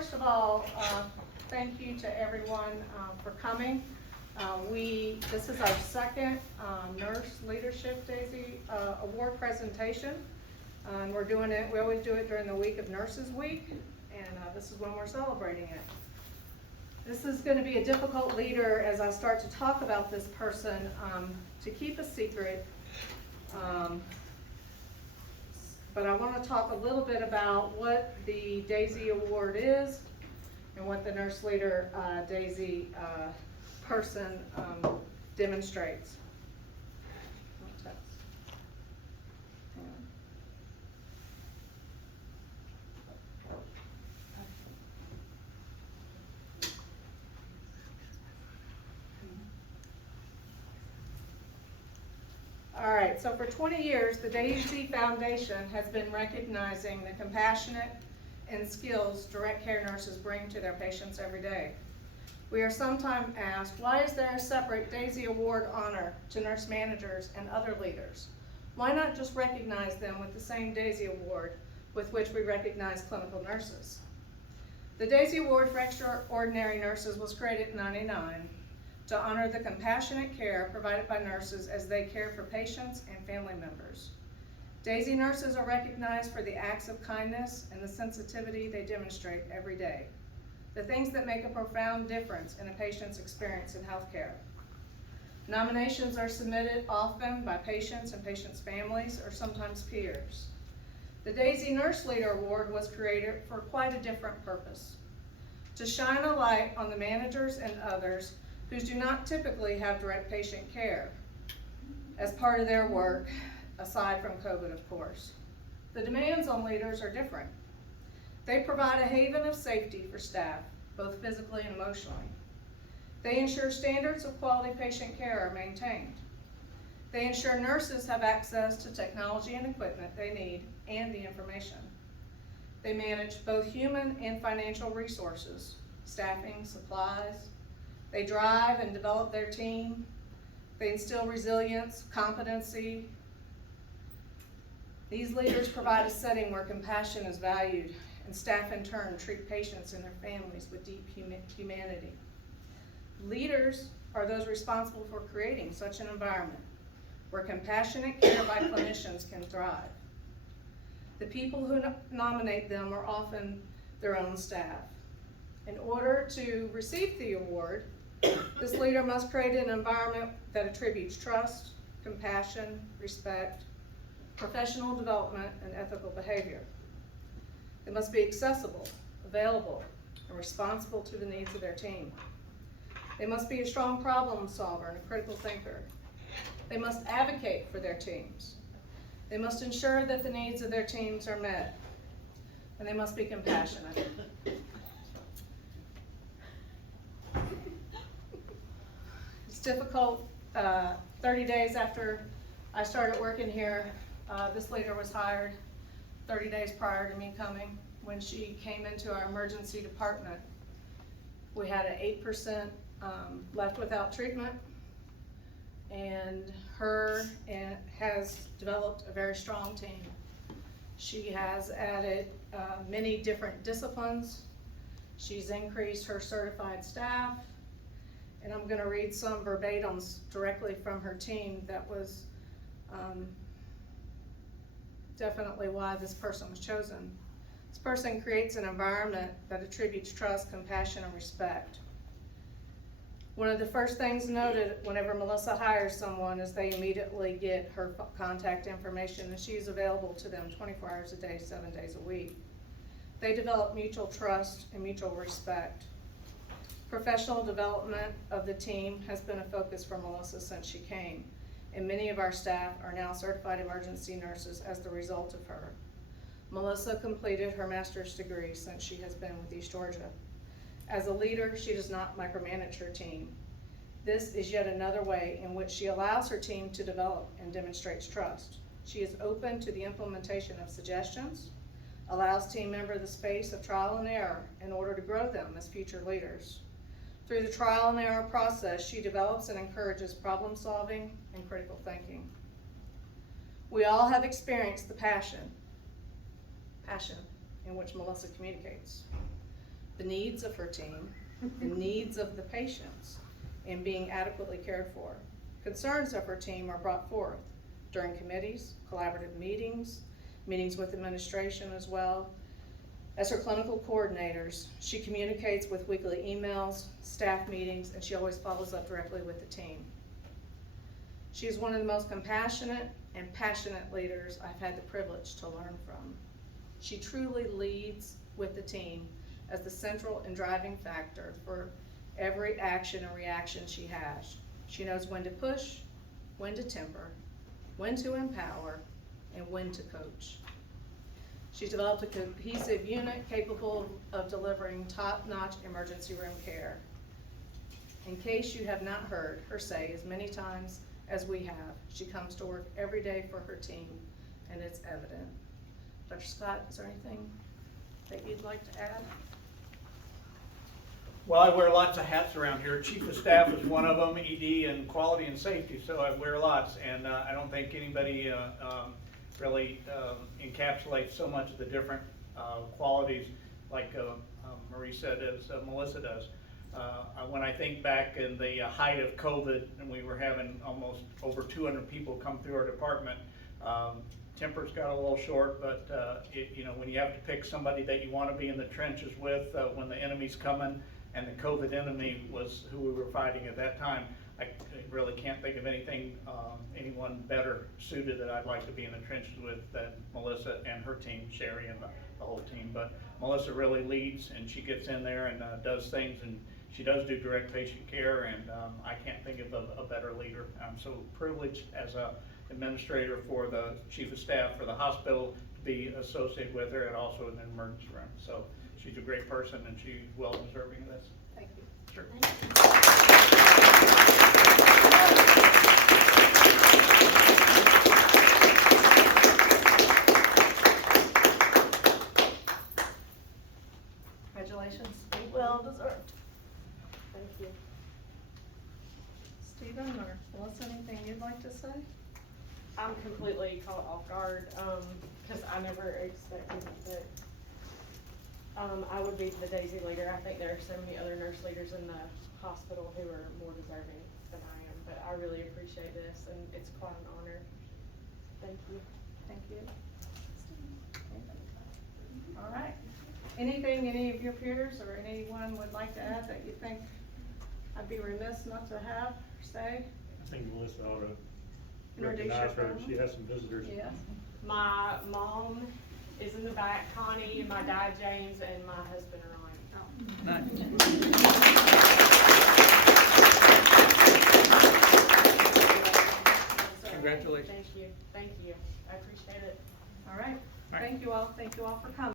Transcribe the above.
first of all, thank you to everyone for coming. This is our second Nurse Leadership Daisy Award presentation. And we always do it during the week of Nurses Week, and this is when we're celebrating it. This is going to be a difficult leader as I start to talk about this person to keep a secret. But I want to talk a little bit about what the Daisy Award is and what the Nurse Leader Daisy person demonstrates. All right, so for 20 years, the Daisy Foundation has been recognizing the compassionate and skills direct care nurses bring to their patients every day. We are sometimes asked, why is there a separate Daisy Award honor to nurse managers and other leaders? Why not just recognize them with the same Daisy Award with which we recognize clinical nurses? The Daisy Award for Extraordinary Nurses was created in '99 to honor the compassionate care provided by nurses as they care for patients and family members. Daisy nurses are recognized for the acts of kindness and the sensitivity they demonstrate every day, the things that make a profound difference in a patient's experience in healthcare. Nominations are submitted often by patients and patients' families or sometimes peers. The Daisy Nurse Leader Award was created for quite a different purpose: to shine a light on the managers and others who do not typically have direct patient care as part of their work, aside from COVID, of course. The demands on leaders are different. They provide a haven of safety for staff, both physically and emotionally. They ensure standards of quality patient care are maintained. They ensure nurses have access to technology and equipment they need and the information. They manage both human and financial resources, staffing, supplies. They drive and develop their team. They instill resilience, competency. These leaders provide a setting where compassion is valued, and staff in turn treat patients and their families with deep humanity. Leaders are those responsible for creating such an environment where compassionate care by clinicians can thrive. The people who nominate them are often their own staff. In order to receive the award, this leader must create an environment that attributes trust, compassion, respect, professional development, and ethical behavior. They must be accessible, available, and responsible to the needs of their team. They must be a strong problem solver and a critical thinker. They must advocate for their teams. They must ensure that the needs of their teams are met. And they must be compassionate. It's difficult. 30 days after I started working here, this leader was hired 30 days prior to me coming. When she came into our emergency department, we had an 8% left without treatment, and has developed a very strong team. She has added many different disciplines. She's increased her certified staff, and I'm going to read some verbatims directly from her team. That was definitely why this person was chosen. This person creates an environment that attributes trust, compassion, and respect. One of the first things noted whenever Melissa hires someone is they immediately get her contact information, and she's available to them 24 hours a day, 7 days a week. They develop mutual trust and mutual respect. Professional development of the team has been a focus for Melissa since she came, and many of our staff are now certified emergency nurses as the result of her. Melissa completed her master's degree since she has been with East Georgia. As a leader, she does not micromanage her team. This is yet another way in which she allows her team to develop and demonstrates trust. She is open to the implementation of suggestions, allows team members the space of trial and error in order to grow them as future leaders. Through the trial and error process, she develops and encourages problem solving and critical thinking. We all have experienced the passion in which Melissa communicates. the needs of her team, the needs of the patients, and being adequately cared for. Concerns of her team are brought forth during committees, collaborative meetings, meetings with administration as well. As her clinical coordinators, she communicates with weekly emails, staff meetings, and she always follows up directly with the team. She is one of the most compassionate and passionate leaders I've had the privilege to learn from. She truly leads with the team as the central and driving factor for every action and reaction she has. She knows when to push, when to temper, when to empower, and when to coach. She's developed a cohesive unit capable of delivering top-notch emergency room care. In case you have not heard her say as many times as we have, she comes to work every day for her team, and it's evident. Dr. Scott, is there anything that you'd like to add? Well, I wear lots of hats around here. Chief of Staff is one of them, ED and Quality and Safety, so I wear lots, and I don't think anybody really encapsulates so much of the different qualities like Marie said, as Melissa does. When I think back in the height of COVID, and we were having almost over 200 people come through our department, tempers got a little short, but you know, when you have to pick somebody that you want to be in the trenches with when the enemy's coming, and the COVID enemy was who we were fighting at that time, I really can't think of anyone better suited that I'd like to be in the trenches with than Melissa and her team, Sherry and the whole team. But Melissa really leads, and she gets in there and does things, and she does do direct patient care, and I can't think of a better leader. I'm so privileged as a administrator for the Chief of Staff for the hospital to be associated with her, and also in the emergency room. So she's a great person, and she's well deserving of this. Thank you. Sure. Congratulations. Well deserved. Thank you. Stephen or Melissa, anything you'd like to say? I'm completely caught off guard, because I never expected that I would be the daisy leader. I think there are so many other nurse leaders in the hospital who are more deserving than I am, but I really appreciate this, and it's quite an honor. Thank you. Thank you. All right. Anything any of your peers or anyone would like to add that you think I'd be remiss not to have or say? I think Melissa ought to Introduce your recognize her. family. She has some visitors. Yes. My mom is in the back, Connie, and my dad, James, and my husband, Ryan. Congratulations. Thank you. Thank you. I appreciate it. All right. Thank you all. Thank you all for coming.